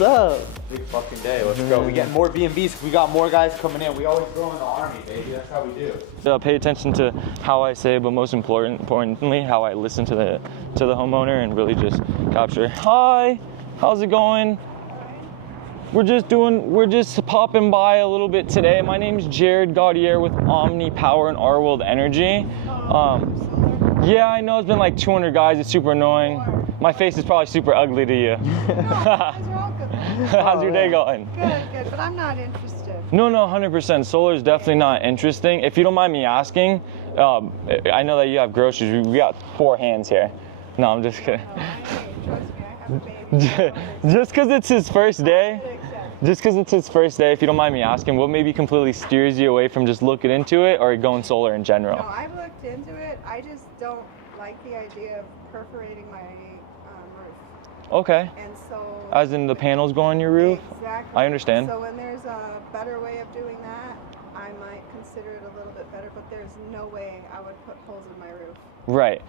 What's up? Big fucking day. Let's go. We get more B&Bs. We got more guys coming in. We always throw in the army, baby. That's how we do. Pay attention to how I say, but most importantly, how I listen to the homeowner and really just capture. Hi, how's it going? We're just popping by a little bit today. My name's Jared Gaudier with Omni Power and Our World Energy. Yeah, I know it's been like 200 guys. It's super annoying. My face is probably super ugly to you. How's your day going? Good, but I'm not interested. No, 100%. Solar is definitely not interesting. If you don't mind me asking, I know that you have groceries. We got 4 hands here. No, I'm just kidding. Trust me, I have a baby. Just because it's his first day, if you don't mind me asking, what maybe completely steers you away from just looking into it or going solar in general? No, I've looked into it. I just don't like the idea of perforating my roof. Okay. And so. As in the panels go on your roof? Exactly. I understand. So when there's a better way of doing that, I might consider it a little bit better, but there's no way I would put holes in my roof. Right.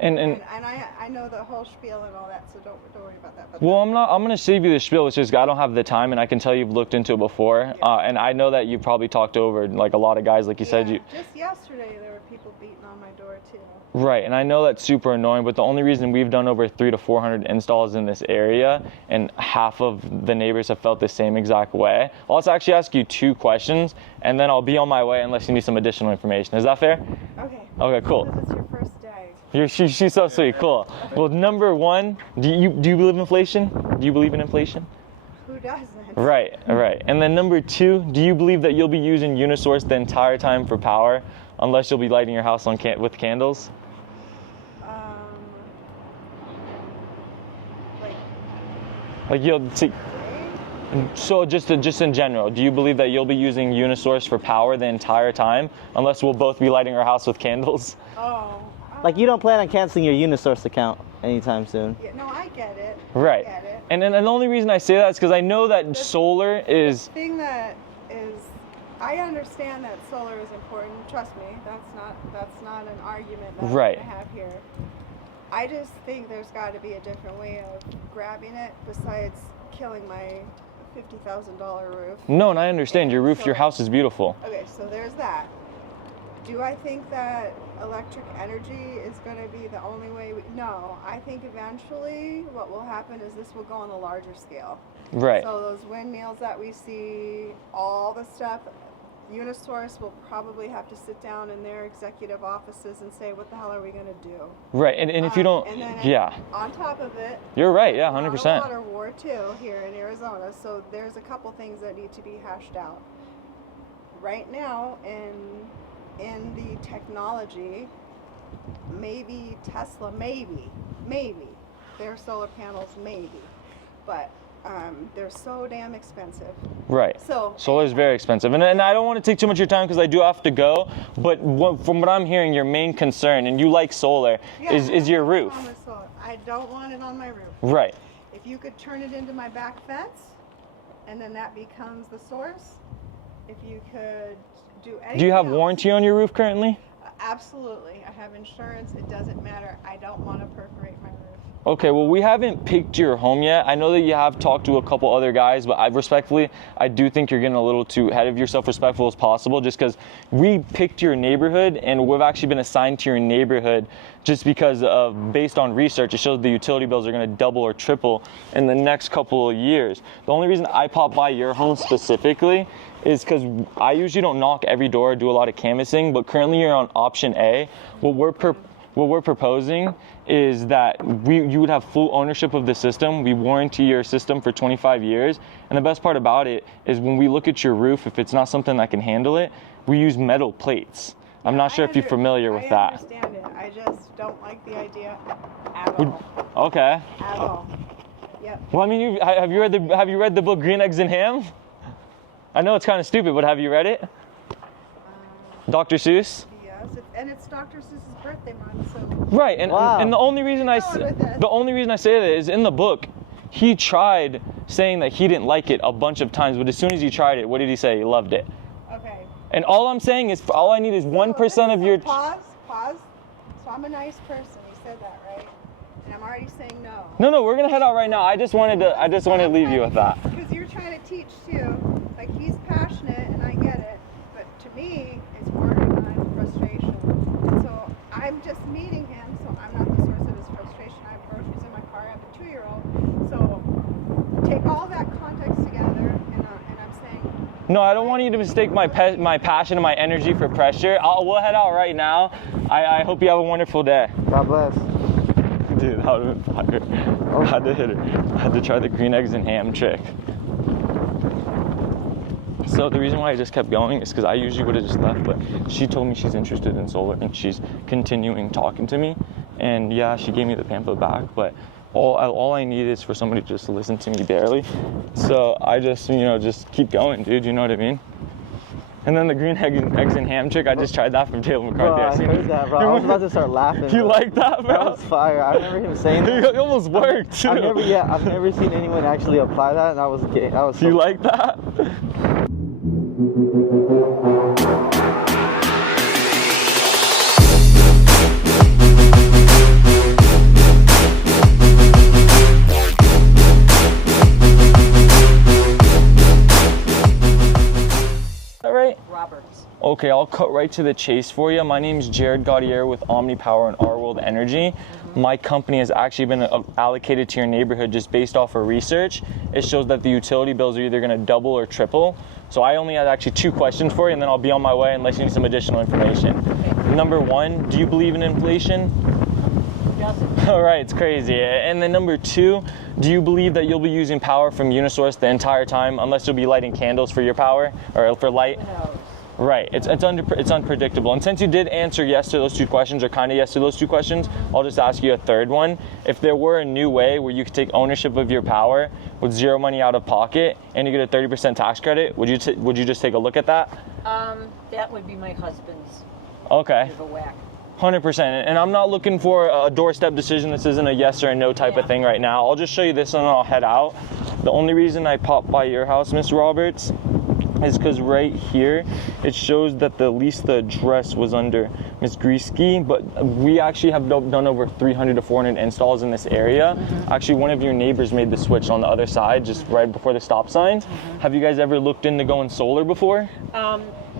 And I know the whole spiel and all that, so don't worry about that. But well, I'm going to save you the spiel. It's just I don't have the time, and I can tell you've looked into it before. Yeah. And I know that you probably talked over like a lot of guys, like you said. Just yesterday, there were people beating on my door too. Right, and I know that's super annoying, but the only reason we've done over 300 to 400 installs in this area, and half of the neighbors have felt the same exact way. I'll actually ask you 2 questions, and then I'll be on my way unless you need some additional information. Is that fair? Okay. Okay, cool. It's your first day. She's so sweet. Cool. Well, number 1, do you believe in inflation? Do you believe in inflation? Who doesn't? Right. And then number 2, do you believe that you'll be using Unisource the entire time for power, unless you'll be lighting your house on with candles? Like you'll see. So just in general, do you believe that you'll be using Unisource for power the entire time, unless we'll both be lighting our house with candles? Oh. Like you don't plan on canceling your Unisource account anytime soon? Yeah, no, I get it. Right. I get it. And the only reason I say that is because I know that solar is. The thing that is, I understand that solar is important. Trust me, that's not an argument that Right. I'm gonna have here. I just think there's got to be a different way of grabbing it besides killing my $50,000 roof. No, and I understand your roof, your house is beautiful. Okay, so there's that. Do I think that electric energy is going to be the only way? No, I think eventually what will happen is this will go on a larger scale. Right. So those windmills that we see, all the stuff, Unisource will probably have to sit down in their executive offices and say, what the hell are we going to do? Right, and if you don't, and then yeah. On top of it, You're right, yeah, we're on 100%. a water war too here in Arizona, so there's a couple things that need to be hashed out. Right now, in the technology, maybe Tesla, maybe their solar panels, maybe, but they're so damn expensive. Right. So solar is very expensive, and I don't want to take too much of your time because I do have to go. But from what I'm hearing, your main concern, and you like solar, is your roof. I don't want it on my roof. Right. If you could turn it into my back fence, and then that becomes the source. If you could do anything. Do you have else, warranty on your roof currently? Absolutely. I have insurance. It doesn't matter. I don't want to perforate my roof. Okay, well, we haven't picked your home yet. I know that you have talked to a couple other guys, but I do think you're getting a little too ahead of yourself, respectful as possible, just because we picked your neighborhood and we've actually been assigned to your neighborhood just because based on research, it shows the utility bills are going to double or triple in the next couple of years. The only reason I pop by your home specifically is because I usually don't knock every door or do a lot of canvassing, but currently you're on option A. What we're proposing is that you would have full ownership of the system. We warranty your system for 25 years. And the best part about it is when we look at your roof, if it's not something that can handle it, we use metal plates. I'm not sure if you're familiar with that. I understand it. I just don't like the idea at all. Okay. At all. Yep. Well, I mean, have you read the book Green Eggs and Ham? I know it's kind of stupid, but have you read it? Dr. Seuss? Yes, and it's Dr. Seuss's birthday month, so. Right, and Wow. and the only reason I say that is in the book, he tried saying that he didn't like it a bunch of times, but as soon as he tried it, what did he say? He loved it. Okay. And all I'm saying is, all I need is 1% of your. Pause. So I'm a nice person. You said that, right? And I'm already saying no. No, we're gonna head out right now. I just wanted to leave you with that. Because you're trying to teach too. Like, he's passionate and I get it, but to me, it's bordering on frustration. So I'm just meeting him, so I'm not the source of his frustration. I have groceries in my car. I have a 2-year-old. So take all that context together, and I'm saying. No, I don't want you to mistake my passion and my energy for pressure. We'll head out right now. I hope you have a wonderful day. God bless. Dude, that would have been fire. I had to hit her. I had to try the green eggs and ham trick. So the reason why I just kept going is because I usually would have just left, but she told me she's interested in solar and she's continuing talking to me. And yeah, she gave me the pamphlet back, but all I need is for somebody to just listen to me barely. So I just, just keep going, dude, you know what I mean? And then the green eggs and ham trick, I just tried that from Taylor Bro, McCarthy. I heard that, bro. I was about to start laughing. You bro. like that, bro? That was fire. I remember him saying that. It almost worked, too. I've never seen anyone actually apply that, and that was so You like that? All right. Roberts. Okay, I'll cut right to the chase for you. My name's Jared Gaudier with Omni Power and Our World Energy. My company has actually been allocated to your neighborhood just based off of research. It shows that the utility bills are either going to double or triple. So I only had actually 2 questions for you, and then I'll be on my way unless you need some additional information. Number 1, do you believe in inflation? Doesn't. All right, it's crazy. And then number 2, do you believe that you'll be using power from Unisource the entire time unless you'll be lighting candles for your power or for light? Who knows? Right, it's unpredictable. And since you did answer yes to those 2 questions, or kind of yes to those 2 questions, I'll just ask you a third one. If there were a new way where you could take ownership of your power with 0 money out of pocket and you get a 30% tax credit, would you just take a look at that? That would be my husband's. Okay. Bit of a whack. 100%. And I'm not looking for a doorstep decision. This isn't a yes or a no type of thing right now. I'll just show you this and then I'll head out. The only reason I popped by your house, Miss Roberts, is because right here it shows that the lease the address was under Ms. Grieske, but we actually have done over 300 to 400 installs in this area. Actually, one of your neighbors made the switch on the other side, just right before the stop sign. Have you guys ever looked into going solar before?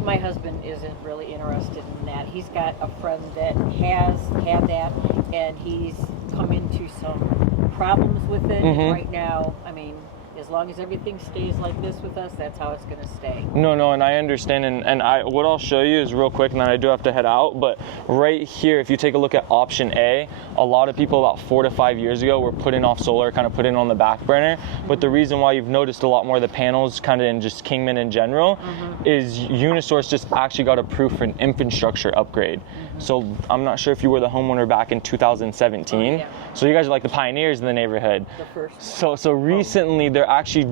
My husband isn't really interested in that. He's got a friend that has had that, and he's come into some problems with it. And right now, I mean, as long as everything stays like this with us, that's how it's going to stay. No, and I understand, and what I'll show you is real quick, and then I do have to head out, but right here, if you take a look at option A, a lot of people about 4 to 5 years ago were putting off solar, kind of putting it on the back burner, but the reason why you've noticed a lot more of the panels, kind of in just Kingman in general, is Unisource just actually got approved for an infrastructure upgrade. So I'm not sure if you were the homeowner back in 2017, so you guys are like the pioneers in the neighborhood. The first one. So recently, they're actually,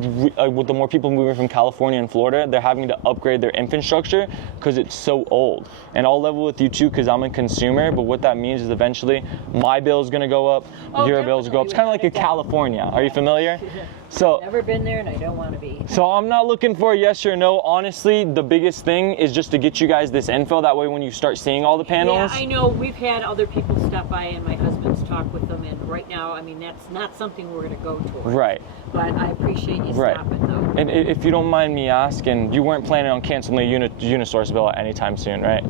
with the more people moving from California and Florida, they're having to upgrade their infrastructure because it's so old. And I'll level with you too because I'm a consumer, but what that means is eventually my bill is going to go up, your bills go up. It's kind of like a California. Are you familiar? So Never been there, and I don't want to be. So I'm not looking for a yes or no. Honestly, the biggest thing is just to get you guys this info. That way when you start seeing all the panels. Yeah, I know. We've had other people stop by, and my husband's talked with them, and right now, I mean, that's not something we're going to go towards. Right. But I appreciate you stopping, though. And if you don't mind me asking, you weren't planning on canceling the Unisource bill anytime soon, right?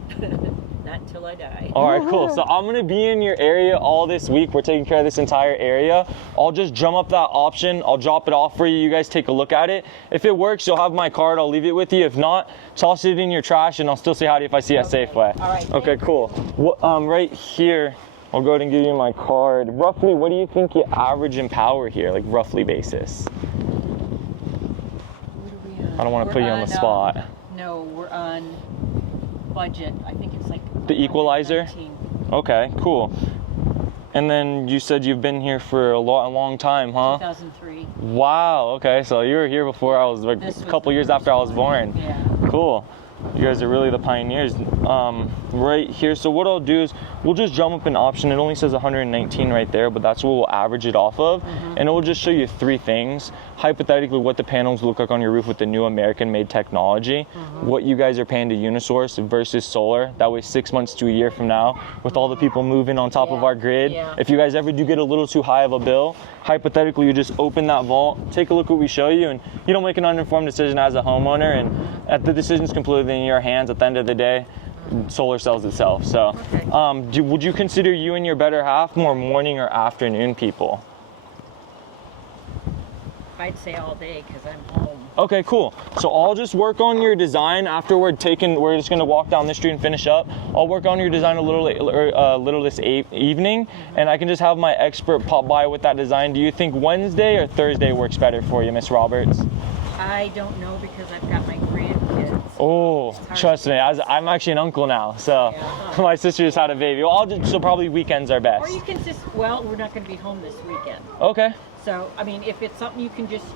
Not until I die. All right, cool. So I'm gonna be in your area all this week. We're taking care of this entire area. I'll just drum up that option. I'll drop it off for you. You guys take a look at it. If it works, you'll have my card. I'll leave it with you. If not, toss it in your trash and I'll still say hi to you if I see you at Safeway. All right. Okay, cool. Right here, I'll go ahead and give you my card. Roughly, what do you think you average in power here, like roughly basis? What are we on? I don't want to put you on the spot. No, we're on budget. I think it's like The equalizer? 19. Okay, cool. And then you said you've been here for a long time, huh? 2003. Wow, okay, so you were here before I was, like, This a was couple the years first after I was one. born. Yeah. Cool. You guys are really the pioneers right here. So what I'll do is we'll just drum up an option. It only says 119 right there, but that's what we'll average it off of. And it will just show you 3 things. Hypothetically, what the panels look like on your roof with the new American-made technology, what you guys are paying to Unisource versus solar. That way 6 months to a year from now, with all the people moving on top of our grid, if you guys ever do get a little too high of a bill, hypothetically, you just open that vault, take a look what we show you, and you don't make an uninformed decision as a homeowner, and the decision's completely in your hands at the end of the day. Solar sells itself. So would you consider you and your better half more morning or afternoon people? I'd say all day because I'm home. Okay, cool. So I'll just work on your design after we're just gonna walk down this street and finish up. I'll work on your design a little this evening, and I can just have my expert pop by with that design. Do you think Wednesday or Thursday works better for you, Miss Roberts? I don't know because I've got my grandkids. Oh, trust me, I'm actually an uncle now, so my sister just had a baby. Well, so probably weekends are best. Or you can just, well, we're not going to be home this weekend. Okay. So, I mean, if it's something you can just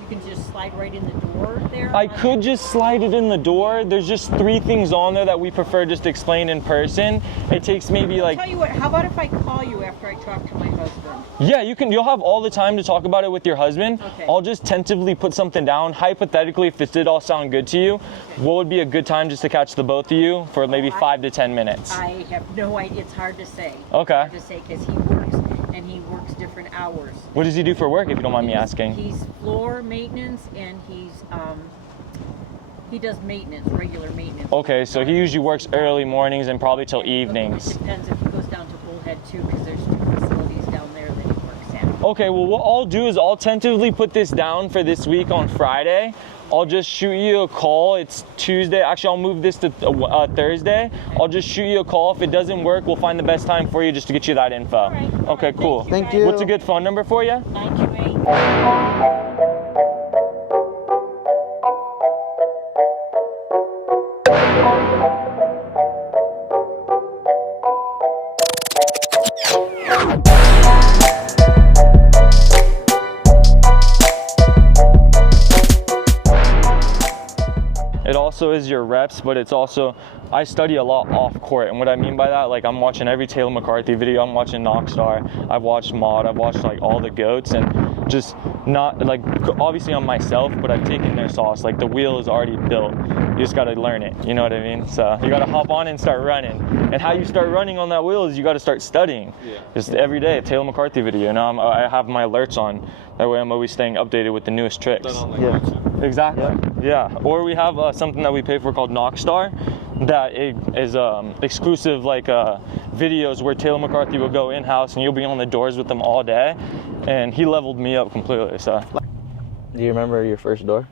slide right in the door there. I could just slide it in the door. There's just 3 things on there that we prefer just explain in person. It takes maybe like... Tell you what, how about if I call you after I talk to my husband? Yeah, you'll have all the time to talk about it with your husband. Okay. I'll just tentatively put something down. Hypothetically, if this did all sound good to you, what would be a good time just to catch the both of you for maybe 5 to 10 minutes? I have no idea. It's hard to say. Okay. Hard to say because he works different hours. What does he do for work, if you don't mind me asking? He's floor maintenance, and he does maintenance, regular maintenance. Okay, so he usually works early mornings and probably till evenings. It depends if he goes down to Bullhead too, because there's 2 facilities down there that he works at. Okay, well, what I'll do is I'll tentatively put this down for this week on Friday. I'll just shoot you a call. It's Tuesday. Actually, I'll move this to Thursday. I'll just shoot you a call. If it doesn't work, we'll find the best time for you just to get you that info. All right. Okay, cool. Thank you. What's a good phone number for you? 928. It also is your reps, but it's also, I study a lot off court. And what I mean by that, like I'm watching every Taylor McCarthy video, I'm watching Knockstar, I've watched Mod, I've watched like all the GOATs, and just not like, obviously I'm myself, but I've taken their sauce. Like the wheel is already built. You just got to learn it. You know what I mean? So you got to hop on and start running. And how you start running on that wheel is you got to start studying. Just every day, a Taylor McCarthy video. You know, I have my alerts on. That way I'm always staying updated with the newest tricks. Yeah. Exactly. Yeah. Or we have something that we pay for called Knockstar, that is exclusive like videos where Taylor McCarthy will go in-house and you'll be on the doors with them all day. And he leveled me up completely. So. Do you remember your first door?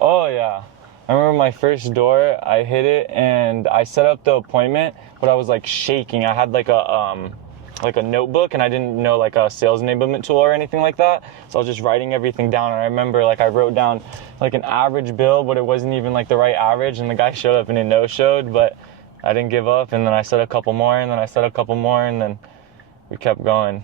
Oh yeah. I remember my first door, I hit it and I set up the appointment, but I was like shaking. I had like a notebook and I didn't know like a sales enablement tool or anything like that. So I was just writing everything down, and I remember like I wrote down like an average bill, but it wasn't even like the right average, and the guy showed up and it no-showed, but I didn't give up, and then I said a couple more, and then I said a couple more, and then we kept going.